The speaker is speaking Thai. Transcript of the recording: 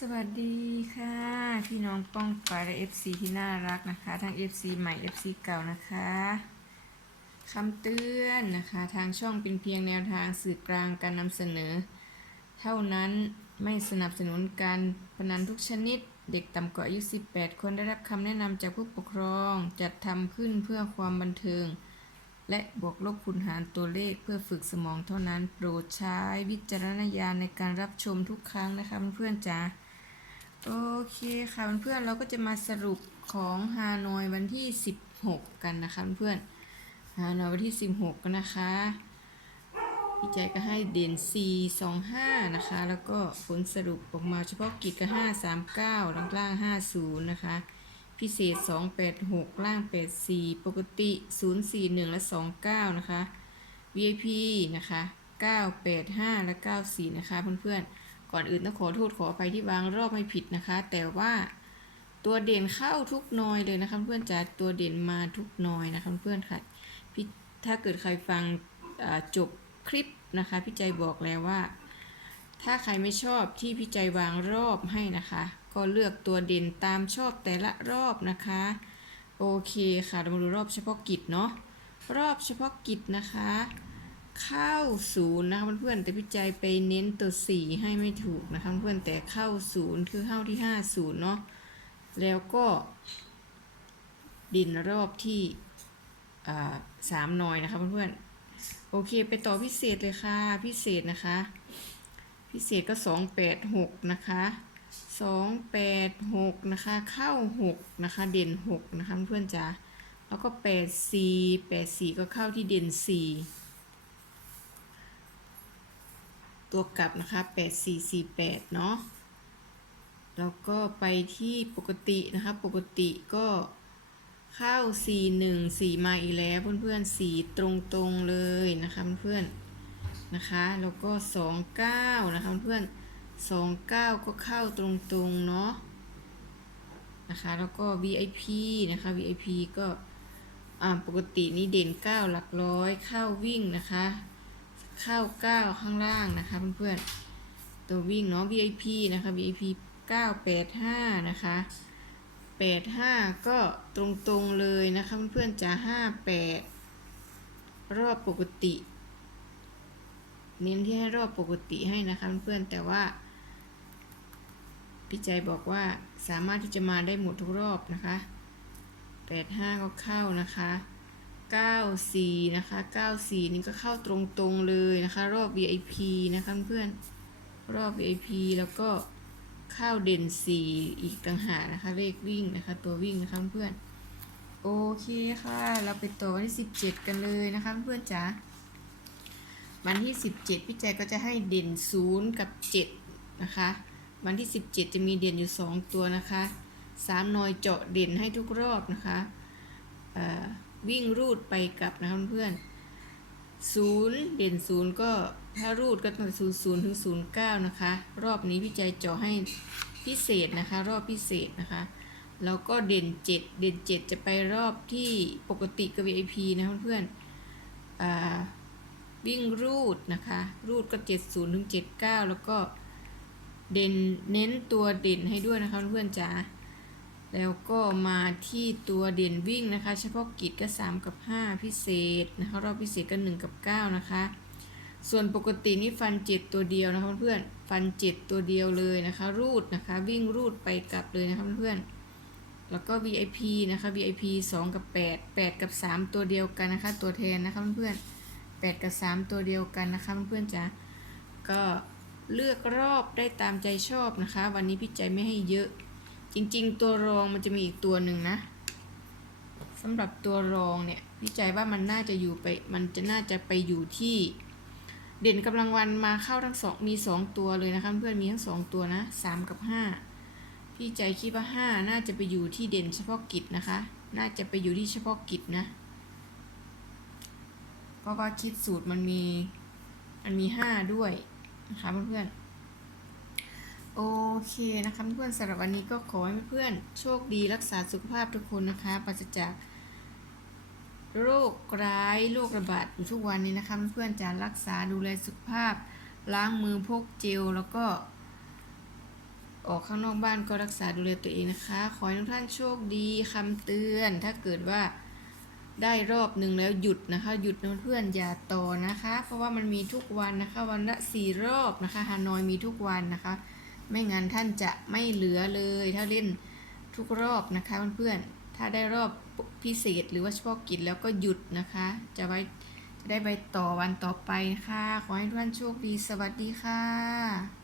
สวัสดีค่ะ พี่น้องป้องปาและ FC ที่น่ารักนะคะ ทั้ง FC ใหม่ FC เก่านะคะคำเตือนนะคะ ทางช่องเป็นเพียงแนวทางสื่อกลางการนำเสนอ เท่านั้นไม่สนับสนุนการพนันทุกชนิด เด็กต่ำกว่าอายุ 18 คนได้รับคำแนะนำจากผู้ปกครอง จัดทำขึ้นเพื่อความบันเทิง และบวกลบคูณหารตัวเลขเพื่อฝึกสมองเท่านั้น โปรดใช้วิจารณญาณในการรับชมทุกครั้งนะคะเพื่อนๆจ๋า โอเคค่ะเพื่อนๆเราก็จะมาสรุปของฮานอยวันที่ 16 กันนะคะเพื่อนฮานอยวันที่ 16กันนะคะพี่ใจก็ให้เด่น4 2 5นะคะ แล้วก็ผลสรุปออกมาเฉพาะกิจก็ 5 3 9 ล่างล่าง 50 นะคะ พิเศษ 286 ล่าง 84 ปกติ 041 และ 29 นะคะ VIP นะคะ 985 และ 94 นะคะเพื่อนๆ ก่อนอื่นต้องขอโทษขออภัยที่วางรอบไม่ผิดนะคะ แต่ว่าตัวเด่นเข้าทุกนอยเลยนะคะเพื่อนจ๋าตัวเด่นมาทุกนอยนะคะเพื่อนค่ะพี่ถ้าเกิดใครฟังจบคลิปนะคะ พี่ใจบอกแล้วว่า ถ้าใครไม่ชอบที่พี่ใจวางรอบให้นะคะ ก็เลือกตัวเด่นตามชอบแต่ละรอบนะคะ โอเคค่ะเรามาดูรอบเฉพาะกิจเนาะรอบเฉพาะกิจนะคะ เข้าศูนย์นะคะเพื่อนๆแต่พี่ใจไปเน้นตัวสี่ให้ไม่ถูกนะคะเพื่อนแต่เข้าศูนย์คือเข้าที่ห้าศูนย์เนาะแล้วก็ ดินรอบที่สามหน่อยนะคะเพื่อนๆโอเคไปต่อพิเศษเลยค่ะพิเศษนะคะ พิเศษก็สองแปดหกนะคะสองแปดหกนะคะเข้าหกนะคะเด่นหกนะคะเพื่อนๆจ๋าแล้วก็แปดสี่แปดสี่ก็เข้าที่เด่นสี่ ตัวกลับนะคะ 8448 เนาะแล้วก็ไปที่ปกตินะคะ ปกติก็เข้า 41 4 มาอีกแล้วเพื่อนๆ4ตรงๆเลยนะคะเพื่อนๆนะคะ แล้วก็ 29 นะคะเพื่อนๆ29 ก็เข้าตรงๆ เนาะนะคะ แล้วก็ VIP นะคะ VIP ก็ปกตินี่เด่น 9 หลักร้อยเข้าวิ่งนะคะ เข้า9ข้างล่างนะคะเพื่อนๆ ตัววิ่งเนาะ VIP นะคะ VIP 985 นะคะ 85 ก็ตรงๆเลยนะคะเพื่อนๆจะ58 รอบปกติ เน้นที่ให้รอบปกติให้นะคะเพื่อนๆ แต่ว่าพี่ใจบอกว่าสามารถที่จะมาได้หมดทุกรอบนะคะ 85 ก็เข้านะคะ 94นะคะ94นี่ก็เข้าตรงๆเลยนะคะ รอบ VIP นะคะเพื่อนรอบ VIP แล้วก็เข้าเด่น 4 อีกต่างหากนะคะ เลขวิ่งนะคะ ตัววิ่งนะคะเพื่อนโอเคค่ะ เราไปต่อวันที่ 17 กันเลยนะคะเพื่อนจ๋าวันที่ 17 พี่แจก็จะให้เด่น 0 กับ 7 นะคะ วันที่ 17 จะมีเด่นอยู่ 2 ตัวนะคะ 3 หน่อยเจาะเด่นให้ทุกรอบนะคะเอ่อ วิ่งรูดไปกลับนะคะเพื่อนศูนย์เด่นศูนย์ก็ถ้ารูดก็ตั้งแต่ศูนย์ศูนย์ถึงศูนย์เก้านะคะ รอบนี้พี่ใจเจาะให้พิเศษนะคะ รอบพิเศษนะคะแล้วก็เด่นเจ็ดเด่นเจ็ดจะไปรอบที่ปกติกับ VIP นะเพื่อนๆวิ่งรูดนะคะ รูดก็เจ็ดศูนย์ถึงเจ็ดเก้าแล้วก็เด่นเน้นตัวเด่นให้ด้วยนะคะเพื่อนๆจ๋า แล้วก็มาที่ตัวเด่นวิ่งนะคะ เฉพาะกิจก็ 3 กับ 5 พิเศษนะคะรอบพิเศษก็ 1 กับ 9 นะคะ ส่วนปกตินี่ฟัน 7 ตัวเดียวนะคะเพื่อนๆฟัน 7 ตัวเดียวเลยนะคะ รูดนะคะ วิ่งรูดไปกลับเลยนะคะเพื่อนๆแล้วก็ VIP นะคะ VIP 2 กับ 8 8 กับ 3 ตัวเดียวกันนะคะ ตัวแทนนะคะเพื่อนๆ8กับ 3 ตัวเดียวกันนะคะเพื่อนจ้ะก็เลือกรอบได้ตามใจชอบนะคะ วันนี้พี่ใจไม่ให้เยอะ จริง ๆ ตัวรองมันจะมีอีกตัวหนึ่งนะสำหรับตัวรองเนี่ยพี่ใจว่ามันน่าจะอยู่ไปมันจะน่าจะไปอยู่ที่เด่นกำลังวันมาเข้าทั้งสองมีสองตัวเลยนะคะเพื่อนมีทั้งสองตัวนะสามกับห้าพี่ใจคิดว่าห้าน่าจะไปอยู่ที่เด่นเฉพาะกิจนะคะ น่าจะไปอยู่ที่เฉพาะกิจนะเพราะว่าคิดสูตรมันมีมันมีห้าด้วยนะคะเพื่อนๆ โอเคนะคะเพื่อนสำหรับวันนี้ก็ขอให้เพื่อนโชคดีรักษาสุขภาพทุกคนนะคะปราศจากโรคร้ายโรคระบาดอยู่ทุกวันนี้นะคะเพื่อนจะรักษาดูแลสุขภาพ ล้างมือพกเจลแล้วก็ ออกข้างนอกบ้านก็รักษาดูแลตัวเองนะคะ ขอให้ทุกท่านโชคดีคำเตือน ถ้าเกิดว่าได้รอบหนึ่งแล้วหยุดนะคะ หยุดเพื่อนอย่าต่อนะคะ เพราะว่ามันมีทุกวันนะคะ วันละสี่รอบนะคะฮานอยมีทุกวันนะคะ ไม่งั้นท่านจะไม่เหลือเลย ถ้าเล่นทุกรอบนะคะเพื่อนๆ ถ้าได้รอบพิเศษหรือว่าเฉพาะกิจแล้วก็หยุดนะคะ จะไว้จะได้ไปต่อวันต่อไปนะคะ ขอให้ทุกท่านโชคดี สวัสดีค่ะ